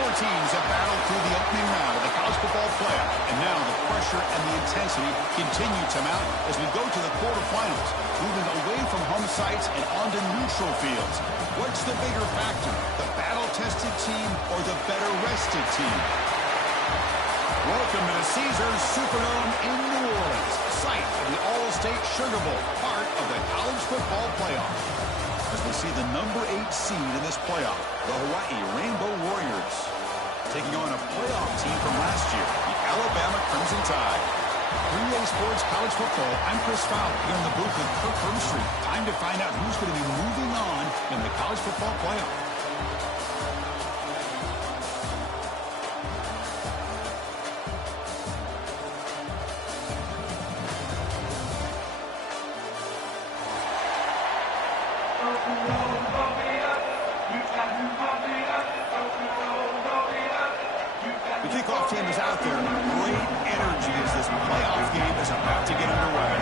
Four teams have battled through the opening round of the college football playoff, and now the pressure and the intensity continue to mount as we go to the quarterfinals, moving away from home sites and onto neutral fields. What's the bigger factor, the battle-tested team or the better-rested team? Welcome to the Caesars Superdome in New Orleans, site of the All-State Sugar Bowl, part of the college football playoff. As we see the number 8 seed in this playoff, the Hawaii Rainbow Warriors, taking on a playoff team from last year, the Alabama Crimson Tide. 3A Sports College Football, I'm Chris Fowler, here in the booth with Kirk Herbstreit. Time to find out who's going to be moving on in the college football playoff. The kickoff team is out there. Great energy as this playoff game is about to get underway.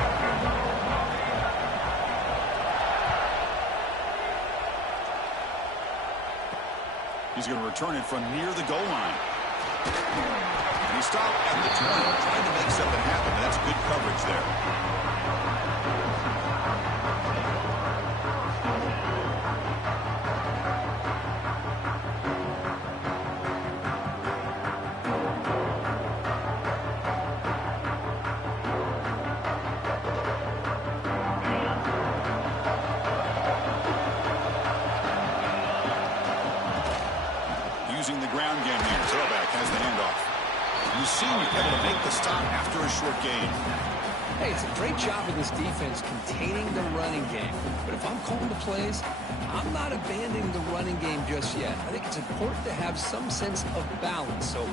He's going to return it from near the goal line. And he stopped at the 20, trying to make something happen. That's good coverage there. Using the ground game here. Throwback has the handoff. You've able to make the stop after a short gain. Hey, it's a great job of this defense containing the running game. But if I'm calling the plays, I'm not abandoning the running game just yet. I think it's important to have some sense of balance. So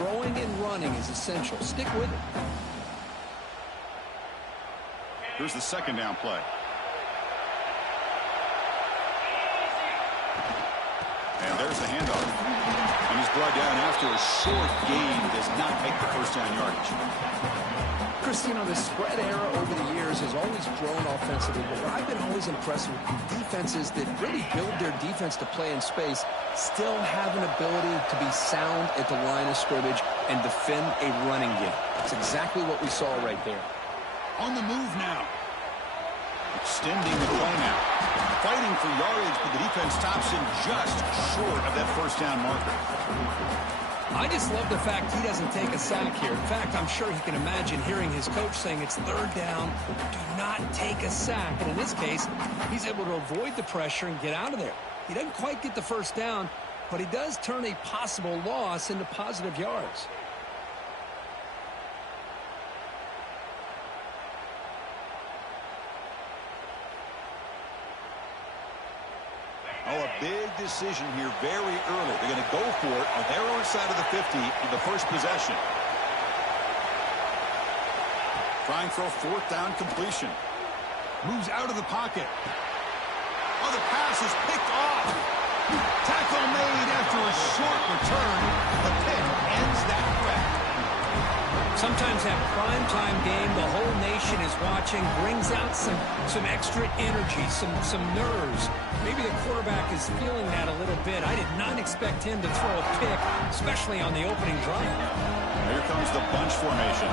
throwing and running is essential. Stick with it. Here's the second down play. And there's the handoff. And he's brought down after a short gain. Does not make the first down yardage. Chris, you know, the spread era over the years has always grown offensively. But what I've been always impressed with defenses that really build their defense to play in space still have an ability to be sound at the line of scrimmage and defend a running game. That's exactly what we saw right there. On the move now. Extending the play now. Fighting for yardage, but the defense stops him just short of that first down marker. I just love the fact he doesn't take a sack here. In fact, I'm sure he can imagine hearing his coach saying it's third down, do not take a sack. And in this case, he's able to avoid the pressure and get out of there. He doesn't quite get the first down, but he does turn a possible loss into positive yards. Oh, a big decision here very early. They're going to go for it on their own side of the 50 in the first possession. Trying for a fourth down completion. Moves out of the pocket. Oh, the pass is picked off. Tackle made after a short return. The pick ends that threat. Sometimes that primetime game, the whole nation is watching, brings out some extra energy, some nerves. Maybe the quarterback is feeling that a little bit. I did not expect him to throw a pick, especially on the opening drive. Here comes the bunch formation.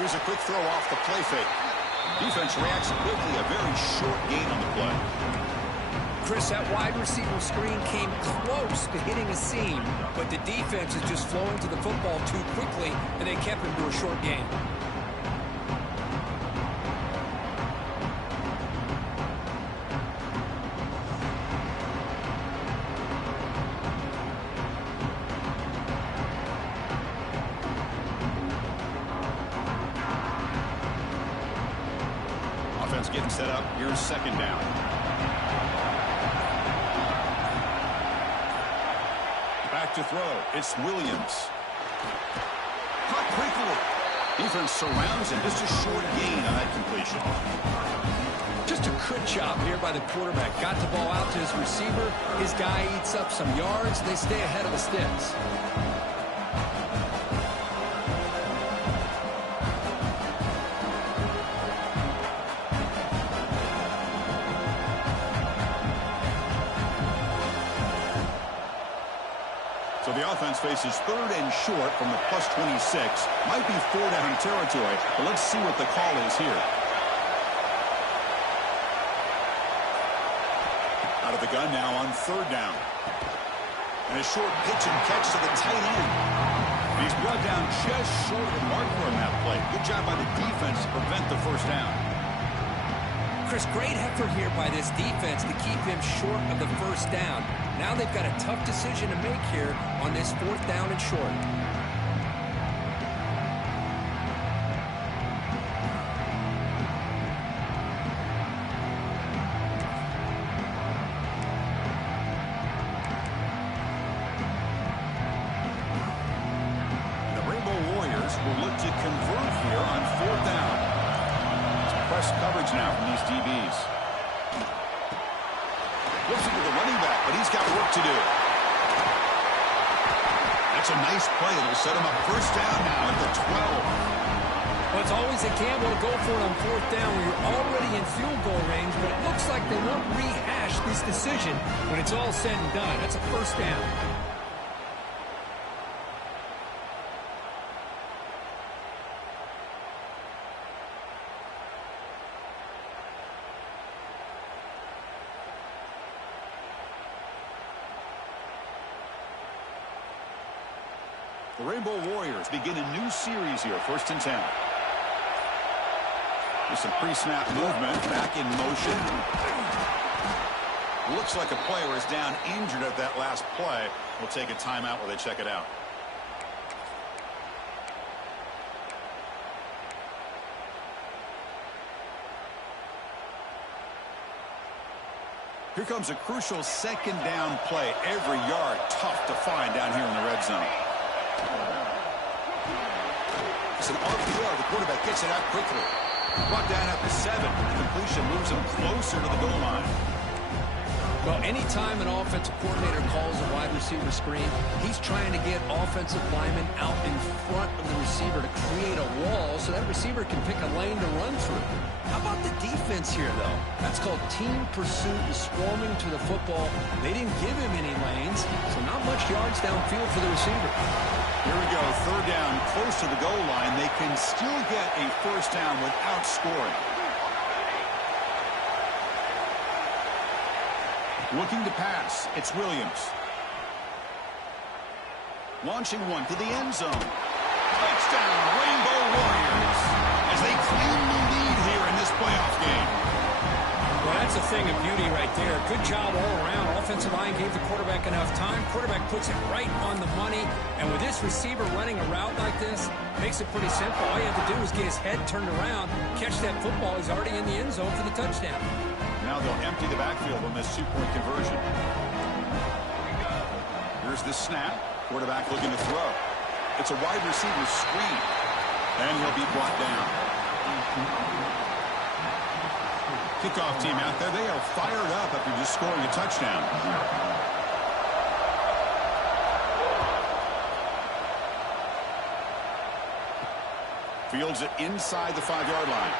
Here's a quick throw off the play fake. Defense reacts quickly, a very short gain on the play. Chris, that wide receiver screen came close to hitting a seam, but the defense is just flowing to the football too quickly, and they kept him to a short gain. Offense getting set up. Here's second down. Back to throw. It's Williams. Caught quickly. Defense surrounds him. Just a short gain on that completion. Just a good job here by the quarterback. Got the ball out to his receiver. His guy eats up some yards. They stay ahead of the sticks. the offense faces third and short from the plus 26. Might be 4-down territory, but let's see what the call is here. Out of the gun now on third down. And a short pitch and catch to the tight end. He's brought down just short of the marker on that play. Good job by the defense to prevent the first down. Chris, great effort here by this defense to keep him short of the first down. Now they've got a tough decision to make here on this fourth down and short. The Rainbow Warriors will look to convert here on fourth down. Press coverage now from these DBs. Looks into the running back, but he's got work to do. That's a nice play. It'll set him up first down now at the 12. Well, it's always a gamble to go for it on fourth down when you're already in field goal range, but it looks like they won't rehash this decision when it's all said and done. That's a first down. The Rainbow Warriors begin a new series here, 1st and 10. With some pre-snap movement, back in motion. Looks like a player is down injured at that last play. We'll take a timeout while they check it out. Here comes a crucial second down play. Every yard tough to find down here in the red zone. It's an RPO. The quarterback gets it out quickly. Brought down at the 7. The completion moves him closer to the goal line. Well, anytime an offensive coordinator calls a wide receiver screen, he's trying to get offensive linemen out in front of the receiver to create a wall so that receiver can pick a lane to run through. How about the defense here, though? That's called team pursuit and swarming to the football. They didn't give him any lanes, so not much yards downfield for the receiver. Here we go, third down, close to the goal line. They can still get a first down without scoring. Looking to pass, it's Williams. Launching one to the end zone. Touchdown, Rainbow Warriors, as they claim the lead here in this playoff game. Well, that's a thing of beauty right there. Good job all around. Offensive line gave the quarterback enough time. Quarterback puts it right on the money. And with this receiver running a route like this, makes it pretty simple. All you have to do is get his head turned around, catch that football. He's already in the end zone for the touchdown. Now they'll empty the backfield on this two-point conversion. Here's the snap. Quarterback looking to throw. It's a wide receiver screen. And he'll be brought down. Kickoff team out there. They are fired up after just scoring a touchdown. Fields it inside the 5-yard line.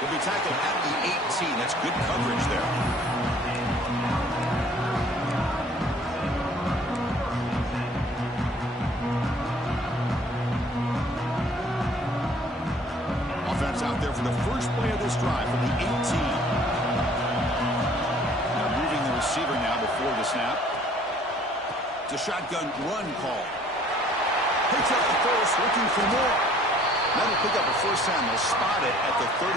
He'll be tackled at the 18. That's good coverage there. Offense out there for the first play of this drive from the 18. Now moving the receiver now before the snap. It's a shotgun run call. Picks up the first, looking for more. That'll pick up a first down. They'll spot it at the 38.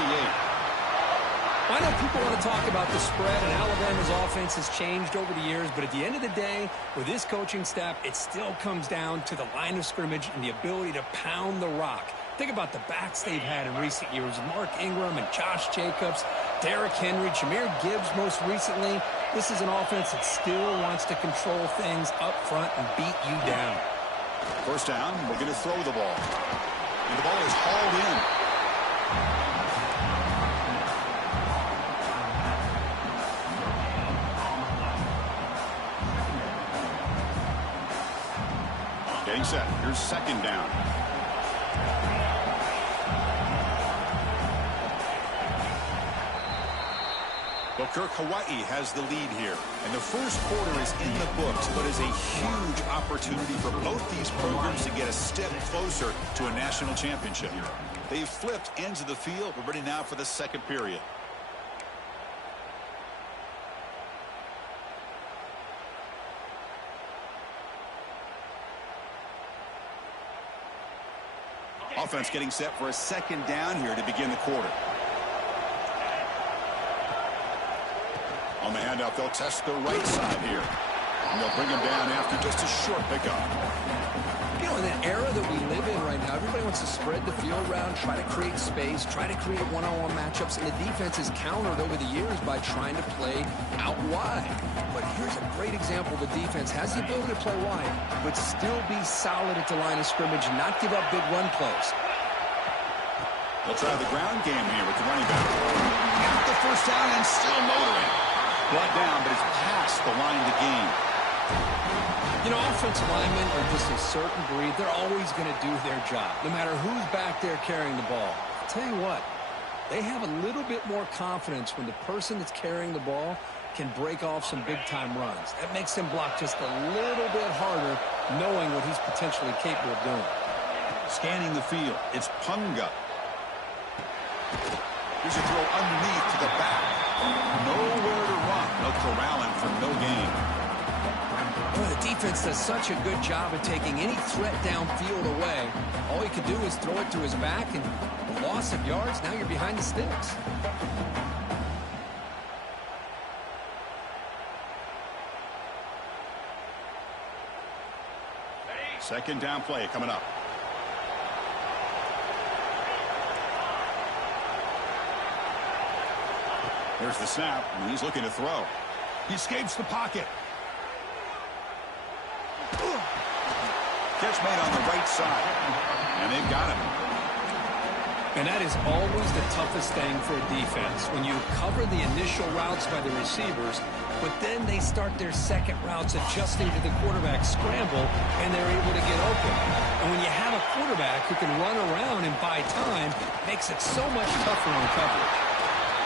I know people want to talk about the spread, and Alabama's offense has changed over the years, but at the end of the day, with this coaching staff, it still comes down to the line of scrimmage and the ability to pound the rock. Think about the backs they've had in recent years. Mark Ingram and Josh Jacobs, Derrick Henry, Jahmyr Gibbs most recently. This is an offense that still wants to control things up front and beat you down. First down, we're going to throw the ball. And the ball is hauled in. Getting set. Here's second down. Well, Kirk, Hawaii has the lead here. And the first quarter is in the books, but is a huge opportunity for both these programs to get a step closer to a national championship. They've flipped ends of the field. We're ready now for the second period. Offense getting set for a second down here to begin the quarter. On the handoff, they'll test the right side here. And they'll bring him down after just a short pickup. You know, in the era that we live in right now, everybody wants to spread the field around, try to create space, try to create one-on-one matchups, and the defense is countered over the years by trying to play out wide. But here's a great example. The defense has the ability to play wide, but still be solid at the line of scrimmage, not give up big run plays. They'll try the ground game here with the running back. Got the first down and still motoring. Brought down, but it's past the line of the game. You know, offensive linemen are just a certain breed. They're always going to do their job, no matter who's back there carrying the ball. I'll tell you what, they have a little bit more confidence when the person that's carrying the ball can break off some big-time runs. That makes them block just a little bit harder, knowing what he's potentially capable of doing. Scanning the field, it's Punga. Here's a throw underneath to the back. Nowhere to run. They'll corral him for no gain. Well, the defense does such a good job of taking any threat downfield away. All he could do is throw it to his back, and a loss of yards, now you're behind the sticks. Second down play coming up. There's the snap, and he's looking to throw. He escapes the pocket. Catch made on the right side, and they've got him. And that is always the toughest thing for a defense, when you cover the initial routes by the receivers, but then they start their second routes adjusting to the quarterback scramble, and they're able to get open. And when you have a quarterback who can run around and buy time, it makes it so much tougher on coverage.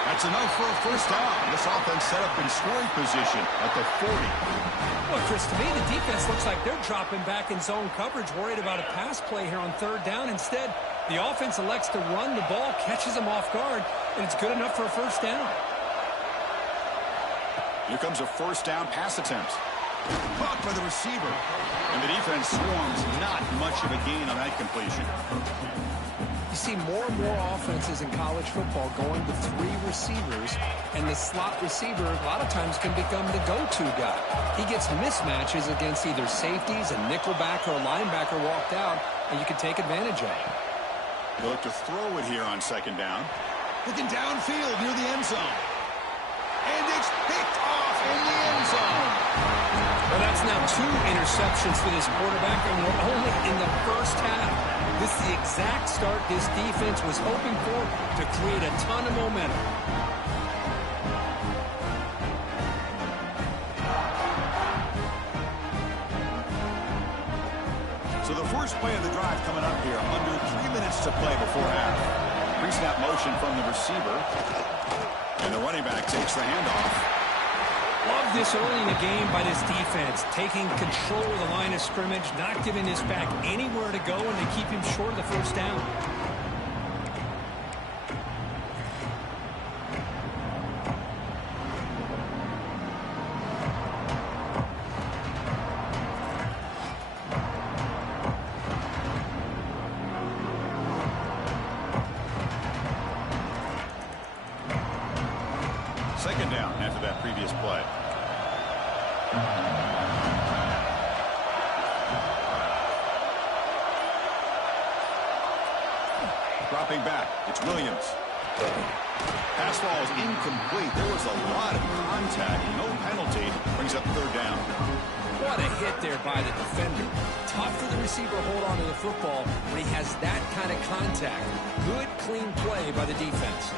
That's enough for a first down. This offense set up in scoring position at the 40. Well, Chris, to me, the defense looks like they're dropping back in zone coverage, worried about a pass play here on third down. Instead, the offense elects to run the ball, catches them off guard, and it's good enough for a first down. Here comes a first down pass attempt. Caught by the receiver. And the defense swarms, not much of a gain on that completion. You see more and more offenses in college football going to three receivers, and the slot receiver a lot of times can become the go-to guy. He gets mismatches against either safeties, a nickelback, or a linebacker walked out, and you can take advantage of it. They'll look to throw it here on second down. Looking downfield near the end zone. And it's picked off in the end zone. Well, that's now 2 interceptions for this quarterback, and we're only in the first half. This is the exact start this defense was hoping for to create a ton of momentum. So the first play of the drive coming up here, under 3 minutes to play before half. Pre-snap motion from the receiver. And the running back takes the handoff. Love this early in the game by this defense, taking control of the line of scrimmage, not giving this back anywhere to go, and they keep him short of the first down. Second down after that previous play. Dropping back, it's Williams. Pass ball is incomplete. There was a lot of contact, no penalty. Brings up third down. What a hit there by the defender. Tough for the receiver to hold on to the football when he has that kind of contact. Good, clean play by the defense.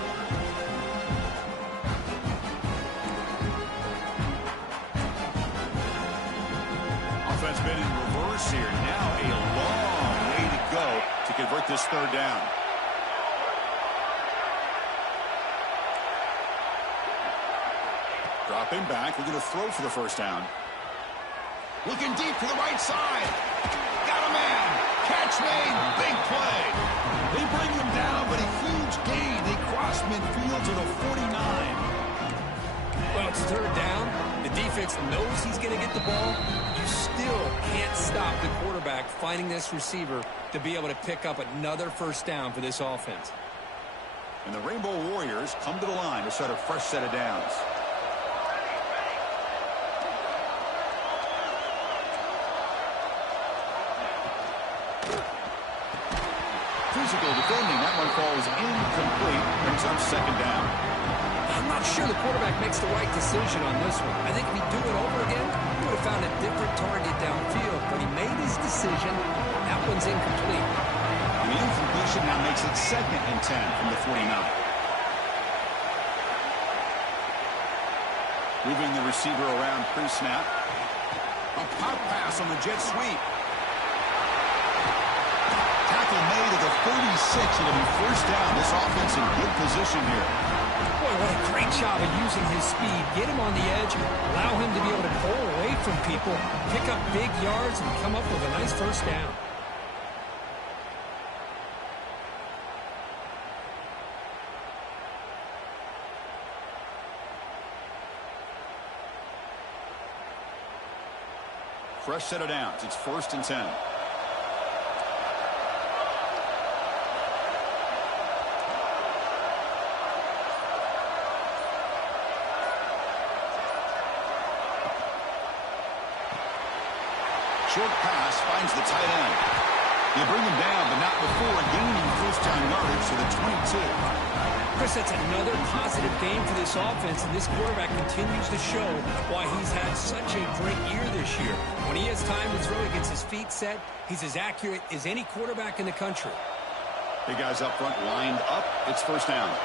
Offense been in reverse here. Now a long way to go to convert this third down. Dropping back, looking to throw for the first down. Looking deep to the right side. Got a man. Catch made. Big play. They bring him down, but a huge gain. They cross midfield to the 49. Well, it's third down. The defense knows he's going to get the ball. You still can't stop the quarterback finding this receiver to be able to pick up another first down for this offense. And the Rainbow Warriors come to the line to start a fresh set of downs. Physical defending. That one falls incomplete. Brings up second down. I'm not sure the quarterback makes the right decision on this one. I think if he'd do it over again, he would have found a different target downfield. But he made his decision. That one's incomplete. And the incompletion now makes it 2nd and 10 from the 49. Moving the receiver around pre-snap. A pop pass on the jet sweep. Tackle made at the 36. It'll be first down. This offense in good position here. Boy, what a great job of using his speed. Get him on the edge, allow him to be able to pull away from people, pick up big yards, and come up with a nice first down. Fresh set of downs. It's 1st and 10. Short pass finds the tight end. You bring him down, but not before gaining first down yardage to the 22. Chris, that's another positive game for this offense, and this quarterback continues to show why he's had such a great year this year. When he has time to throw, he gets his feet set. He's as accurate as any quarterback in the country. Big guys up front lined up. It's first down.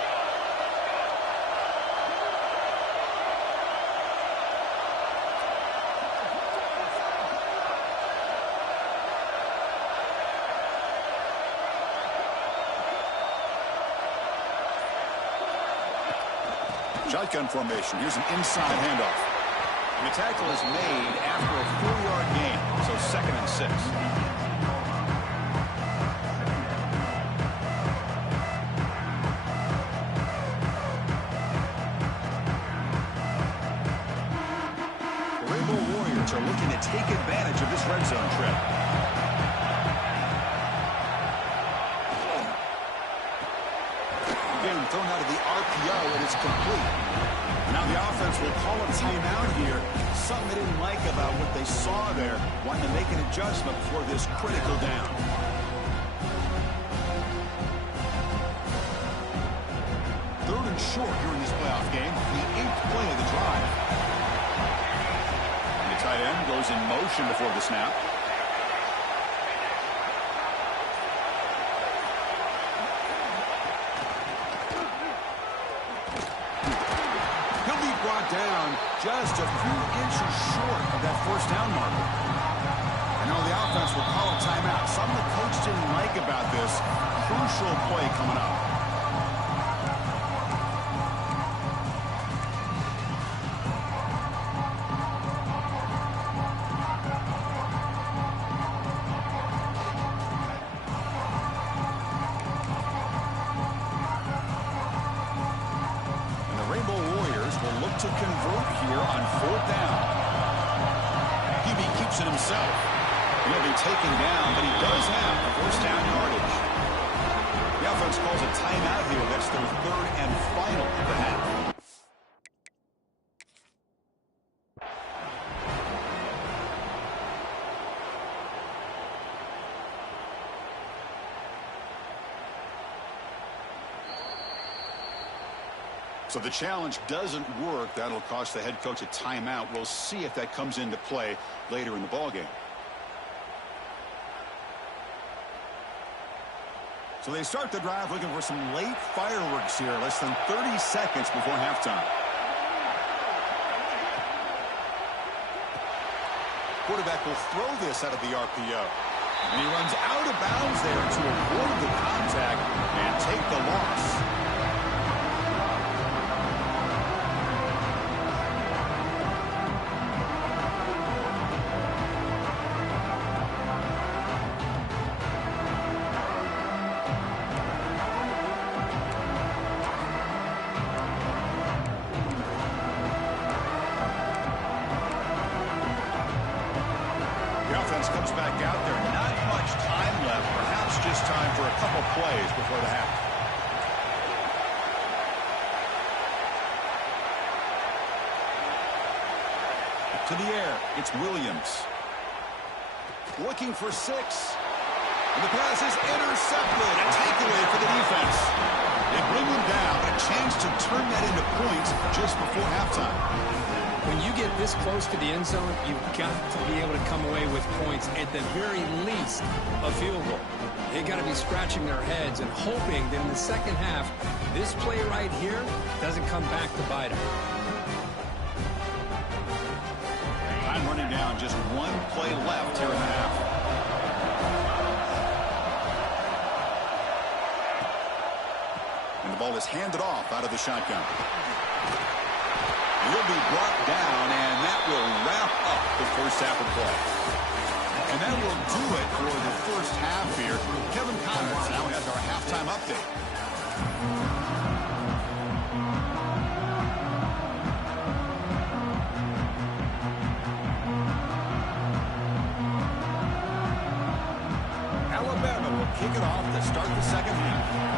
Shotgun formation. Here's an inside handoff. And the tackle is made after a 4-yard gain, so 2nd and 6. The Rainbow Warriors are looking to take advantage of this red zone trip. Again, thrown out of the RPO, and it's complete. Now the offense will call a timeout here. Something they didn't like about what they saw there. Wanting to make an adjustment for this critical down. Third and short here in this playoff game. The 8th play of the drive. And the tight end goes in motion before the snap. Down just a few inches short of that first down marker. And now the offense will call a timeout. Something the coach didn't like about this. Crucial play coming up. To convert here on 4th down. QB keeps it himself. He'll be taken down, but he does have first down yardage. The offense calls a timeout here. That's their 3rd and final of the half. So the challenge doesn't work. That'll cost the head coach a timeout. We'll see if that comes into play later in the ballgame. So they start the drive looking for some late fireworks here. Less than 30 seconds before halftime. Quarterback will throw this out of the RPO. And he runs out of bounds there to avoid the contact and take the loss. comes back out there. Not much time left. Perhaps just time for a couple plays before the half. To the air, it's Williams. Looking for 6. And the pass is intercepted. A takeaway for the defense. They bring him down. A chance to turn that into points just before halftime. When you get this close to the end zone, you've got to be able to come away with points, at the very least, a field goal. They've got to be scratching their heads and hoping that in the second half, this play right here doesn't come back to bite them. Time running down, just one play left here in the half. And the ball is handed off out of the shotgun. He'll be brought down, and that will wrap up the first half of play. And that will do it for the first half here. Kevin Connors now has our halftime update. Alabama will kick it off to start the second half.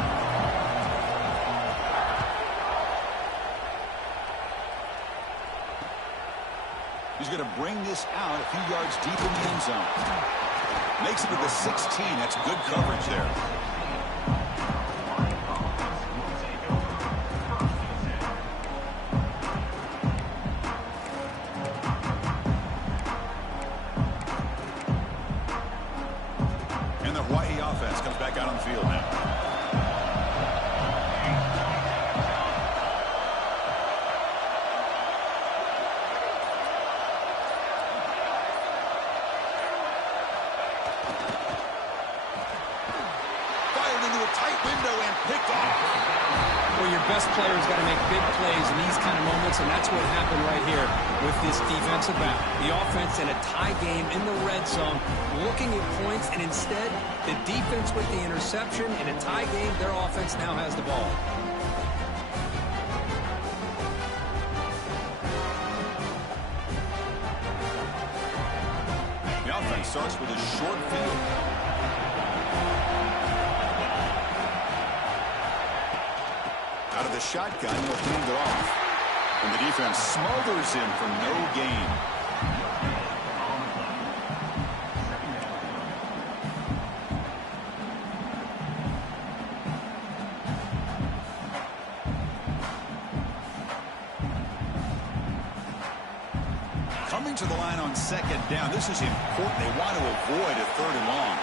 He's going to bring this out a few yards deep in the end zone. Makes it to the 16. That's good coverage there. And the Hawaii offense comes back out on the field now. Well, your best player's got to make big plays in these kind of moments, and that's what happened right here with this defensive back. The offense in a tie game in the red zone, looking at points, and instead, the defense with the interception. In a tie game, their offense now has the ball. The offense starts with a short field. Out of the shotgun, he'll hand it off. And the defense smothers him for no gain. Coming to the line on second down. This is important. They want to avoid a 3rd and long.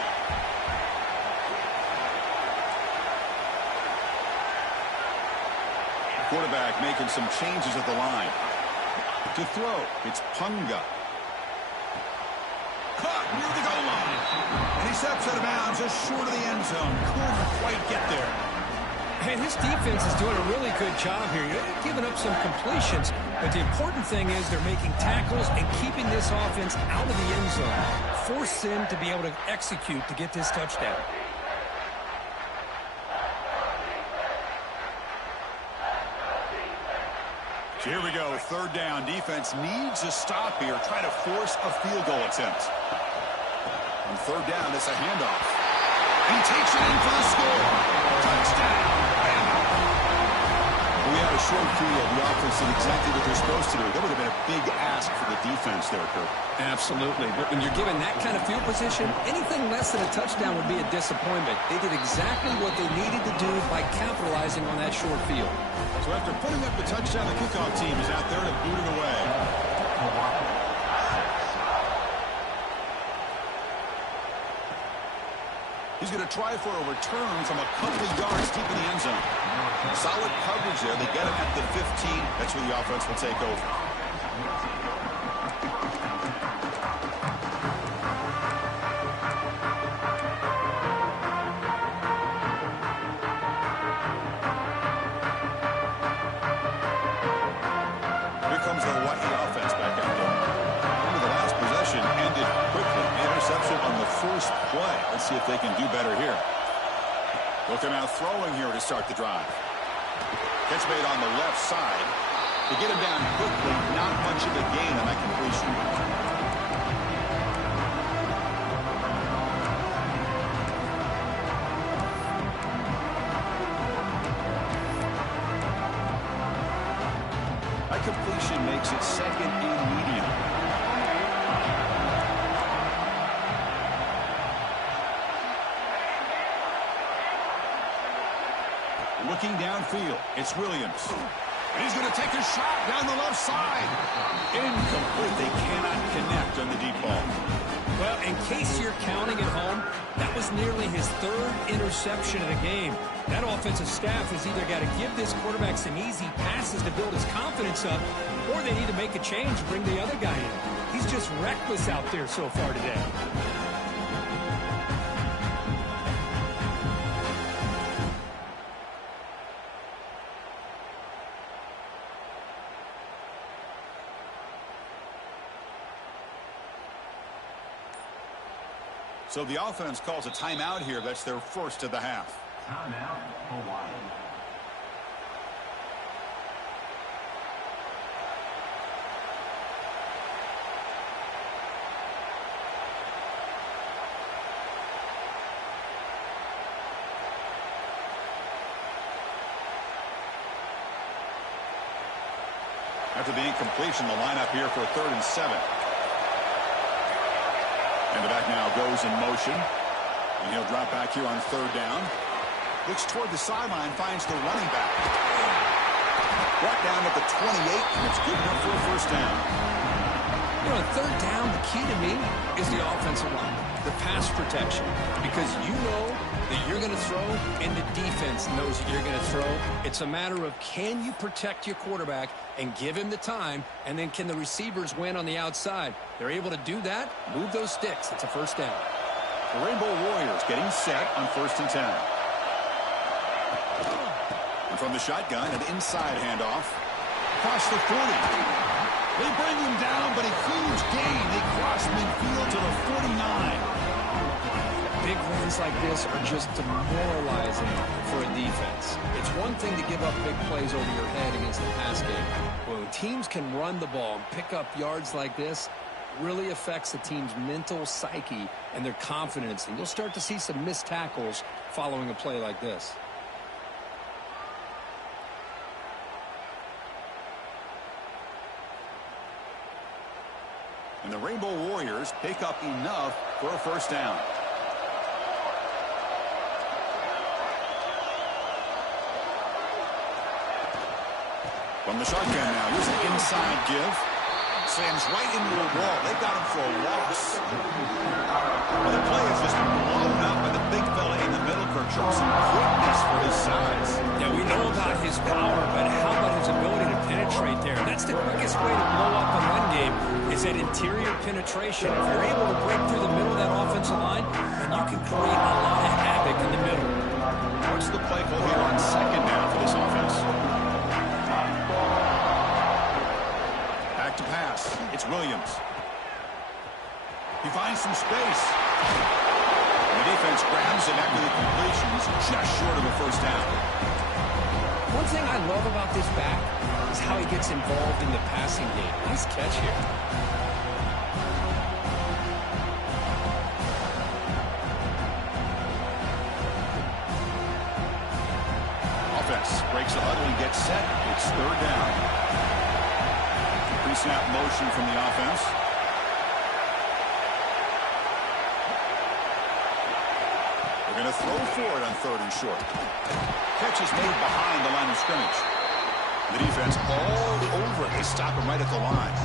Quarterback making some changes at the line. To throw, it's Punga. Caught near the goal line. And he steps out of bounds just short of the end zone. Couldn't quite get there. And his defense is doing a really good job here. They're giving up some completions, but the important thing is they're making tackles and keeping this offense out of the end zone. Force them to be able to execute to get this touchdown. Here we go, 3rd down. Defense needs a stop here, trying to force a field goal attempt. On 3rd down, it's a handoff. He takes it in for the score. Touchdown. We had a short field. The offense did exactly what they're supposed to do. That would have been a big ask for the defense there, Kurt. Absolutely. But when you're given that kind of field position, anything less than a touchdown would be a disappointment. They did exactly what they needed to do by capitalizing on that short field. So after putting up the touchdown, the kickoff team is out there to boot it away. He's going to try for a return from a couple of yards deep in the end zone. Solid coverage there. They get him at the 15. That's where the offense will take over. Here comes the Hawaii offense back out there. Remember, the last possession ended quickly. Interception on the first play. Let's see if they can do better here. Looking out throwing here to start the drive. Catch made on the left side. To get him down quickly, not much of a gain on that completion. protection makes it second and medium. Looking downfield, it's Williams. And he's going to take a shot down the left side. Incomplete. They cannot connect on the deep ball. Well, in case you're counting at home, that was nearly his third interception of the game. That offensive staff has either got to give this quarterback some easy passes to build his confidence up, or they need to make a change and bring the other guy in. He's just reckless out there so far today. So the offense calls a timeout here. That's their first of the half. Timeout, Hawaii. After the incompletion, the lineup here for 3rd and 7. And the back now goes in motion. And he'll drop back here on 3rd down. Looks toward the sideline, finds the running back. Brought down at the 28, and it's good enough for a first down. You know, 3rd down, the key to me is the offensive line, the pass protection. Because you know that you're going to throw, and the defense knows that you're going to throw. It's a matter of, can you protect your quarterback and give him the time, and then can the receivers win on the outside? They're able to do that, move those sticks. It's a first down. The Rainbow Warriors getting set on 1st and 10. And from the shotgun, an inside handoff. Across the 40. They bring him down, but a huge gain. They cross midfield to the 49. Big runs like this are just demoralizing for a defense. It's one thing to give up big plays over your head against the pass game. When teams can run the ball and pick up yards like this, really affects the team's mental psyche and their confidence. And you'll start to see some missed tackles following a play like this. And the Rainbow Warriors pick up enough for a first down. From the shotgun now, here's an inside give. Slams right into a wall. They've got him for a loss. Well, the play is just blown up by the big fella in the middle. Kirk shows some quickness for his size. Yeah, we know about his power, but how about his ability to penetrate there? That's the quickest way to blow up a run game, is that interior penetration. If you're able to break through the middle of that offensive line, then you can create a lot of havoc in the middle. What's the play call here on 2nd down for this offense? Back to pass. It's Williams. He finds some space. And the defense grabs it after the completion. He's just short of a first down. One thing I love about this back is how he gets involved in the passing game. Nice catch here. Offense breaks the huddle and gets set. It's 3rd down. Pre-snap motion from the offense. They're going to throw for it on 3rd and short. Catch is made behind the line of scrimmage. The defense all over it. They stop him right at the line.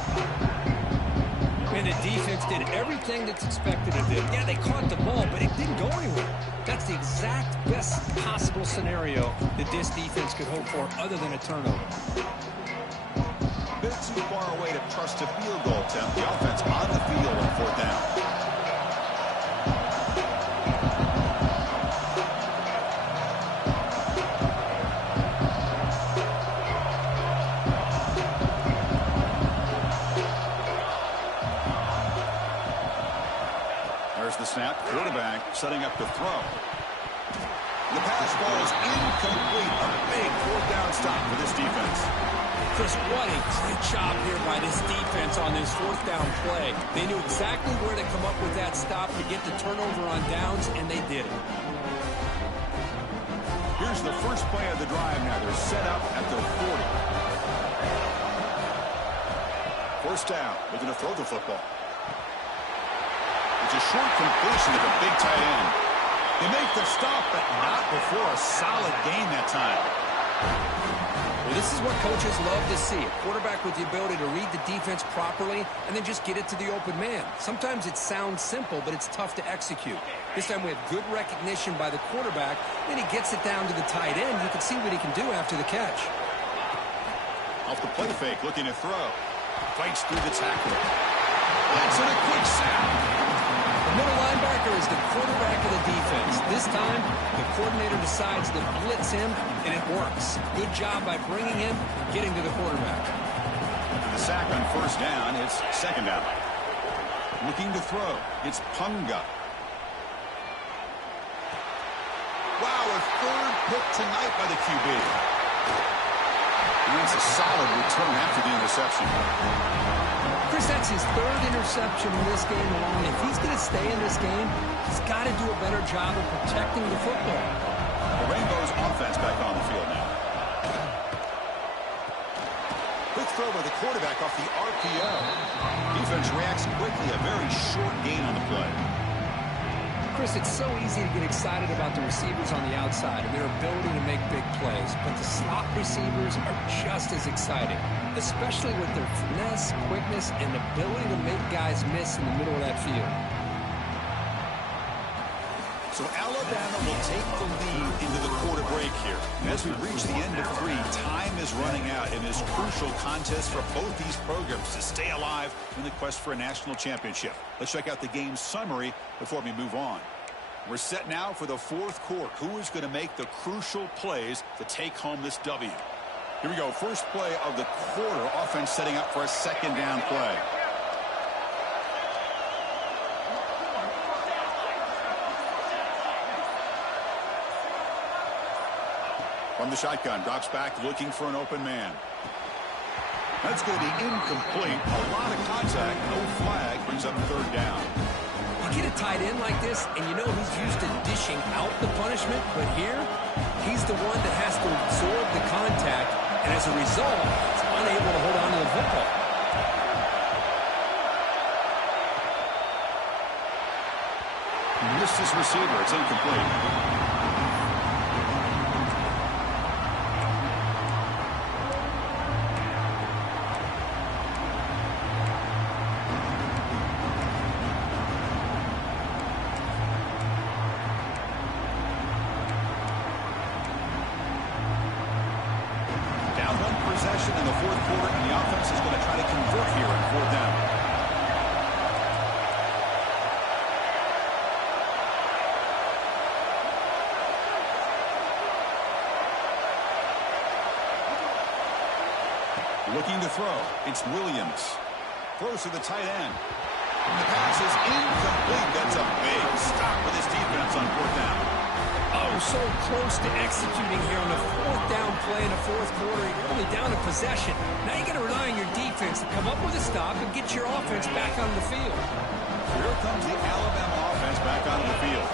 And the defense did everything that's expected of them. Yeah, they caught the ball, but it didn't go anywhere. That's the exact best possible scenario that this defense could hope for other than a turnover. Bit too far away to trust a field goal attempt. The offense on the field on 4th down. There's the snap. Quarterback setting up the throw. The pass ball is incomplete. A big 4th down stop for this defense. Chris, what a great job here by this defense on this 4th down play. They knew exactly where to come up with that stop to get the turnover on downs, and they did it. Here's the first play of the drive now. They're set up at their 40. First down, looking to throw the football. It's a short completion to the big tight end. They make the stop, but not before a solid gain that time. Well, this is what coaches love to see. A quarterback with the ability to read the defense properly and then just get it to the open man. Sometimes it sounds simple, but it's tough to execute. This time we have good recognition by the quarterback. Then he gets it down to the tight end. You can see what he can do after the catch. Off the play fake, looking to throw. Fights through the tackle. That's in a quick sack. The middle linebacker is the quarterback of the defense. This time, the coordinator decides to blitz him, and it works. Good job by bringing him and getting to the quarterback. After the sack on first down, it's second down. Looking to throw. It's Punga. Wow, a third pick tonight by the QB. And that's a solid return after the interception. Chris, that's his third interception in this game alone. If he's going to stay in this game, he's got to do a better job of protecting the football. The Rainbows offense back on the field now. Quick throw by the quarterback off the RPO. Defense reacts quickly, a very short gain on the play. Chris, it's so easy to get excited about the receivers on the outside and their ability to make big plays, but the slot receivers are just as exciting, especially with their finesse, quickness, and ability to make guys miss in the middle of that field. So Alabama will take the lead into the quarter break here. And as we reach the end of 3, time is running out in this crucial contest for both these programs to stay alive in the quest for a national championship. Let's check out the game summary before we move on. We're set now for the fourth quarter. Who is going to make the crucial plays to take home this W? Here we go. First play of the quarter. Offense setting up for a second down play. From the shotgun, drops back looking for an open man. That's going to be incomplete. A lot of contact, no flag, brings up third down. You get a tight end like this, and you know he's used to dishing out the punishment, but here, he's the one that has to absorb the contact, and as a result, he's unable to hold on to the football. He missed his receiver. It's incomplete. In the fourth quarter, and the offense is going to try to convert here on fourth down. Looking to throw. It's Williams. Throws to the tight end. And the pass is incomplete. That's a big stop for this defense on fourth down. Oh, so close to executing here on the fourth down play in the fourth quarter. You're only down a possession. Now you got to rely on your defense to come up with a stop and get your offense back on the field. Here comes the Alabama offense back onto the field.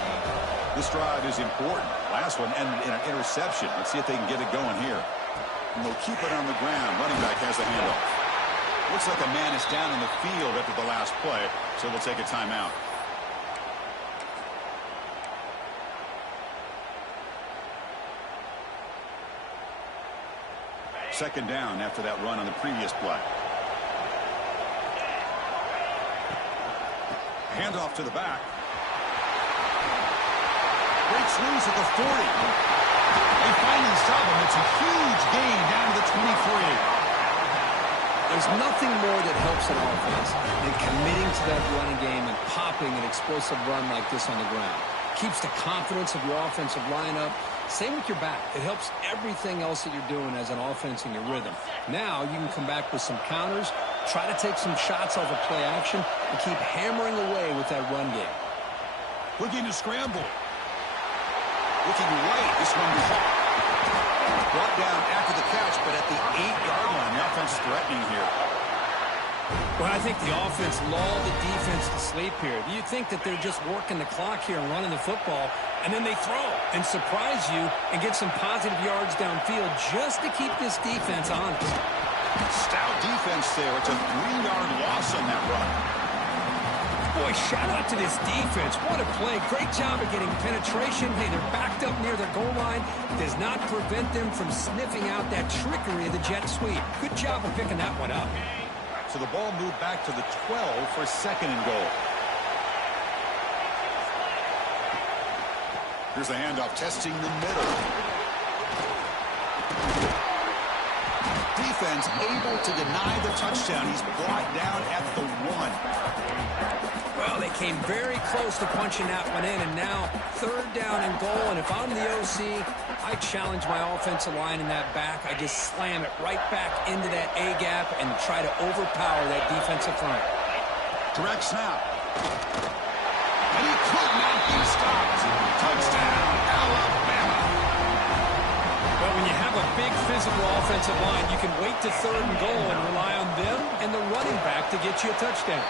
This drive is important. Last one ended in an interception. Let's see if they can get it going here. And they'll keep it on the ground. Running back has the handoff. Looks like a man is down in the field after the last play, so they'll take a timeout. Second down after that run on the previous play. Handoff to the back. Breaks loose at the 40. They finally stop him. It's a huge gain down to the 23. There's nothing more that helps an offense than committing to that running game and popping an explosive run like this on the ground. Keeps the confidence of your offensive lineup. Same with your back. It helps everything else that you're doing as an offense in your rhythm. Now you can come back with some counters, try to take some shots off of play action, and keep hammering away with that run game. Looking to scramble. Looking right. This one was brought down after the catch, but at the 8-yard line, the offense is threatening here. Well, I think the offense lulled the defense to sleep here. You think that they're just working the clock here and running the football, and then they throw and surprise you and get some positive yards downfield just to keep this defense honest. Stout defense there. It's a 3-yard loss on that run. Boy, shout out to this defense. What a play. Great job of getting penetration. Hey, they're backed up near their goal line. Does not prevent them from sniffing out that trickery of the jet sweep. Good job of picking that one up. So the ball moved back to the 12 for 2nd and goal. Here's the handoff, testing the middle. Defense able to deny the touchdown. He's brought down at the 1. Well, they came very close to punching that one in, and now 3rd down and goal. And if I'm the OC, I challenge my offensive line in that back. I just slam it right back into that A-gap and try to overpower that defensive front. Direct snap. And he could not be stopped. Touchdown, Alabama. But when you have a big physical offensive line, you can wait to 3rd and goal and rely on them and the running back to get you a touchdown.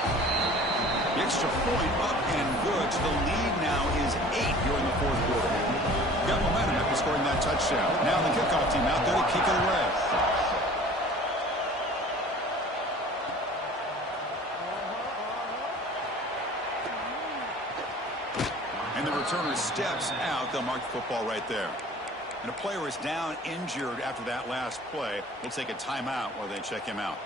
The extra point up and good. So the lead now is 8 here in the 4th quarter. Got momentum after scoring that touchdown. Now the kickoff team out there to kick it away. And the returner steps out. They'll mark the football right there. And a player is down injured after that last play. We'll take a timeout while they check him out.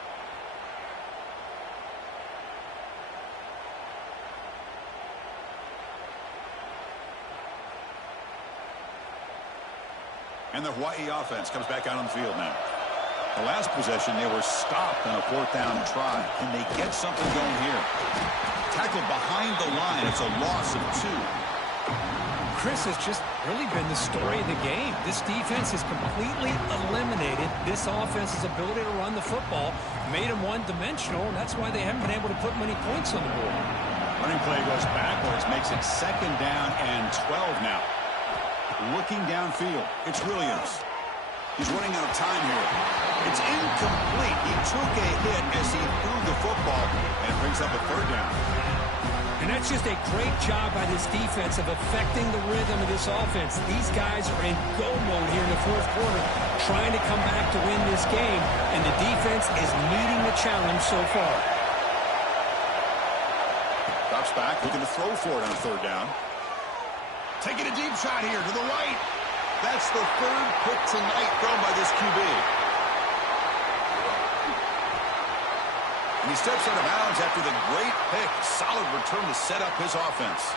And the Hawaii offense comes back out on the field now. The last possession, they were stopped on a 4th down try. Can they get something going here? Tackled behind the line. It's a loss of 2. Chris has just really been the story of the game. This defense has completely eliminated this offense's ability to run the football, made them one-dimensional, and that's why they haven't been able to put many points on the board. Running play goes backwards, makes it 2nd down and 12 now. Looking downfield, it's Williams. He's running out of time here. It's incomplete. He took a hit as he threw the football, and it brings up a 3rd down. And that's just a great job by this defense of affecting the rhythm of this offense. These guys are in go mode here in the 4th quarter, trying to come back to win this game, and the defense is meeting the challenge so far. Drops back, looking to throw for it on a 3rd down. Taking a deep shot here to the right. That's the 3rd pick tonight thrown by this QB. And he steps out of bounds after the great pick. Solid return to set up his offense.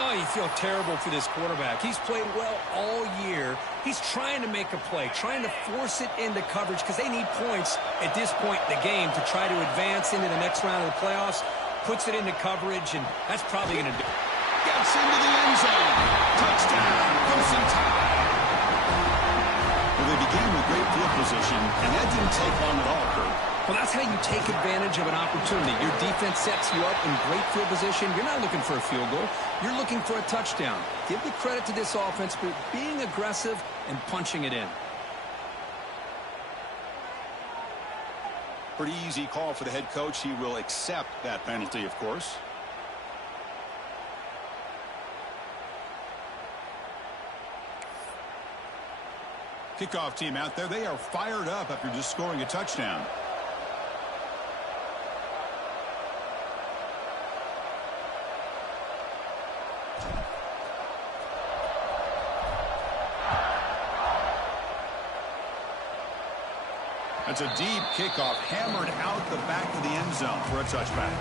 Oh, you feel terrible for this quarterback. He's played well all year. He's trying to make a play, trying to force it into coverage because they need points at this point in the game to try to advance into the next round of the playoffs. Puts it into coverage, and that's probably going to do it. Gets into the end zone. Touchdown, Crimson Tide. Well, they began with great field position, and that didn't take long at all, Kurt. Well, that's how you take advantage of an opportunity. Your defense sets you up in great field position. You're not looking for a field goal. You're looking for a touchdown. Give the credit to this offense for being aggressive and punching it in. Pretty easy call for the head coach. He will accept that penalty, of course. Kickoff team out there. They are fired up after just scoring a touchdown. That's a deep kickoff, hammered out the back of the end zone for a touchback.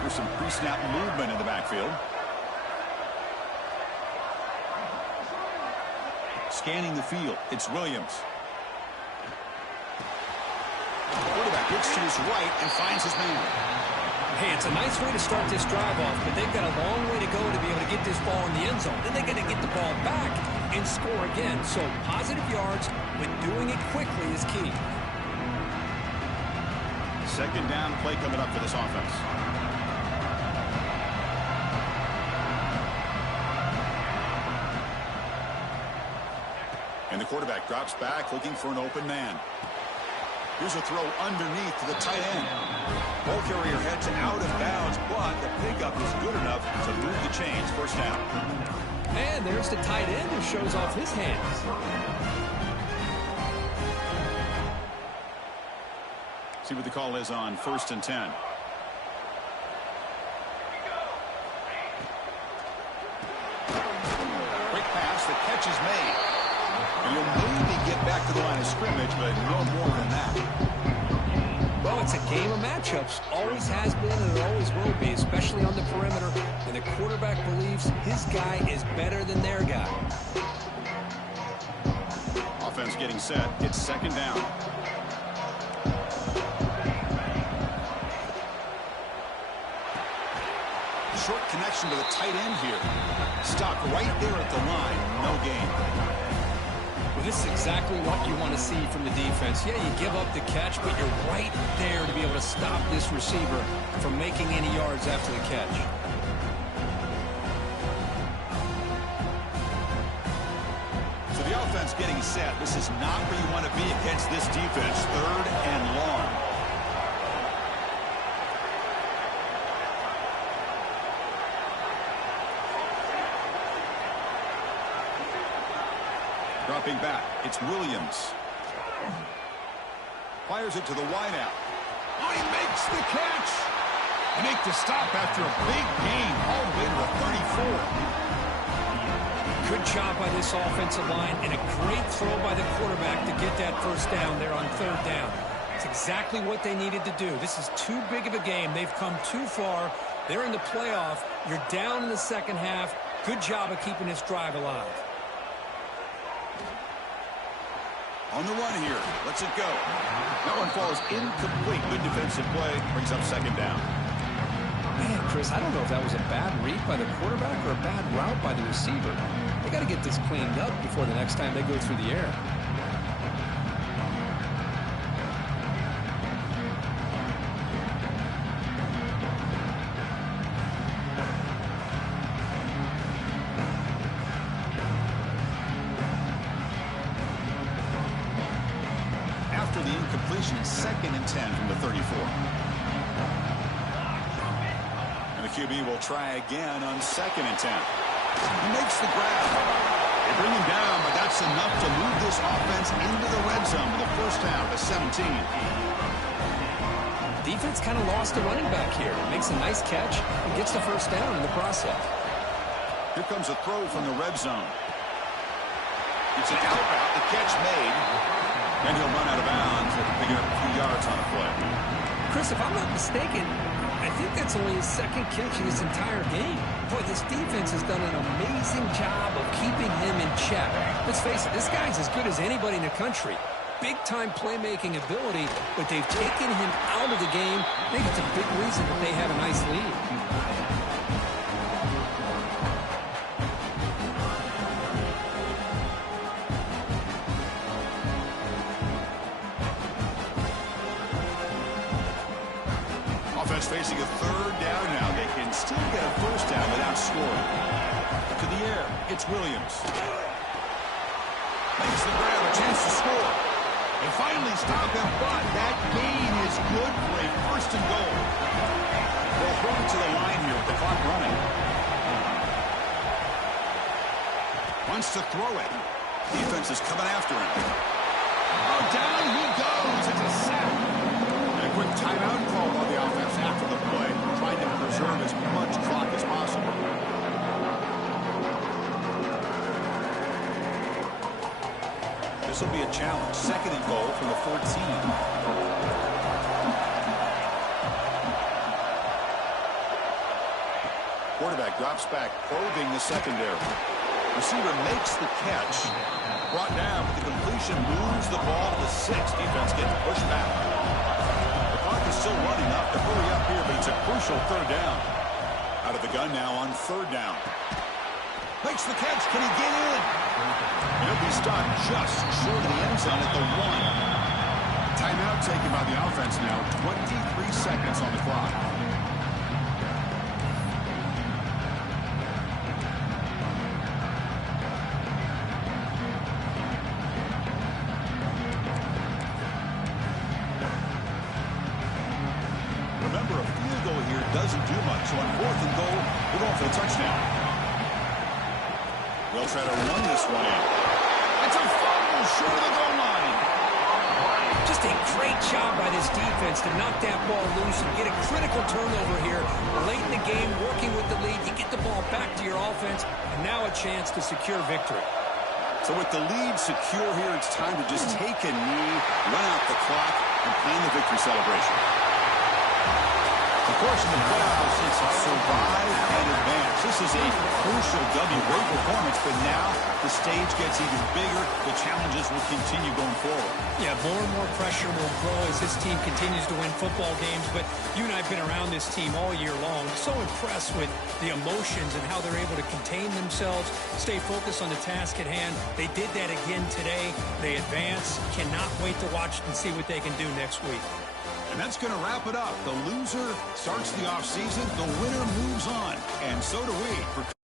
There's some pre-snap movement in the backfield. Scanning the field, it's Williams. Quarterback looks to his right and finds his man. Hey, it's a nice way to start this drive off, but they've got a long way to go to be able to get this ball in the end zone. Then they got to get the ball back and score again. So positive yards, but doing it quickly is key. 2nd down play coming up for this offense. And the quarterback drops back looking for an open man. Here's a throw underneath to the tight end. Ball carrier heads out of bounds, but the pickup is good enough to move the chains. First down. And there's the tight end who shows off his hands. See what the call is on 1st and 10. Quick pass, the catch is made. And you'll maybe get back to the line of scrimmage, but no more than that. Well, it's a game of matchups. Always has been and it always will be, especially on the perimeter. And the quarterback believes his guy is better than their guy. Offense getting set. It's 2nd down. Short connection to the tight end here. Stopped right there at the line. No gain. Well, this is exactly what you want to see from the defense. Yeah, you give up the catch, but you're right there to be able to stop this receiver from making any yards after the catch. So the offense getting set. This is not where you want to be against this defense. 3rd and long. Dropping back, it's Williams. Fires it to the wideout. Oh, he makes the catch. They make the stop after a big gain all the way to the 34. Good job by this offensive line and a great throw by the quarterback to get that first down there on 3rd down. It's exactly what they needed to do. This is too big of a game. They've come too far. They're in the playoff. You're down in the second half. Good job of keeping this drive alive. On the run here. Lets it go. That one falls incomplete. Good defensive play. Brings up 2nd down. Man, Chris, I don't know if that was a bad read by the quarterback or a bad route by the receiver. They got to get this cleaned up before the next time they go through the air. After the incompletion, it's 2nd and 10 from the 34. And the QB will try again on 2nd and 10. He makes the grab. They bring him down, but that's enough to move this offense into the red zone with a first down to 17. Defense kind of lost the running back here. Makes a nice catch and gets the first down in the process. Here comes a throw from the red zone. It's an out route. The catch made. And he'll run out of bounds after picking up a few yards on the play. Chris, if I'm not mistaken, I think that's only his 2nd catch in this entire game. Boy, this defense has done an amazing job of keeping him in check. Let's face it, this guy's as good as anybody in the country. Big-time playmaking ability, but they've taken him out of the game. I think it's a big reason that they have a nice lead. Facing a 3rd down now. They can still get a first down without scoring. To the air, it's Williams. Makes the grab, a chance to score. They finally stop him, but that gain is good for a 1st and goal. They'll throw it to the line here with the clock running. Wants to throw it. Defense is coming after him. Oh, down he goes. It's a sack. A quick timeout call by the offense after the play, trying to preserve as much clock as possible. This will be a challenge. 2nd and goal from the 14. Quarterback drops back, probing the secondary. Receiver makes the catch. Brought down, but the completion moves the ball to 6. Defense gets pushed back. Still running up to hurry up here, but it's a crucial 3rd down. Out of the gun now on 3rd down. Makes the catch. Can he get in? He'll be stopped just short of the end zone at the 1. Timeout taken by the offense now. 23 seconds on the clock. for the touchdown. They'll try to run this one in. It's a fumble short of the goal line. Just a great job by this defense to knock that ball loose and get a critical turnover here. Late in the game, working with the lead, you get the ball back to your offense, and now a chance to secure victory. So with the lead secure here, it's time to just take a knee, run out the clock, and plan the victory celebration. Of course, in the playoffs, it's survive and advance. This is a crucial W. Great performance, but now the stage gets even bigger. The challenges will continue going forward. Yeah, more and more pressure will grow as this team continues to win football games. But you and I have been around this team all year long. So impressed with the emotions and how they're able to contain themselves, stay focused on the task at hand. They did that again today. They advance. Cannot wait to watch and see what they can do next week. And that's going to wrap it up. The loser starts the offseason. The winner moves on. And so do we.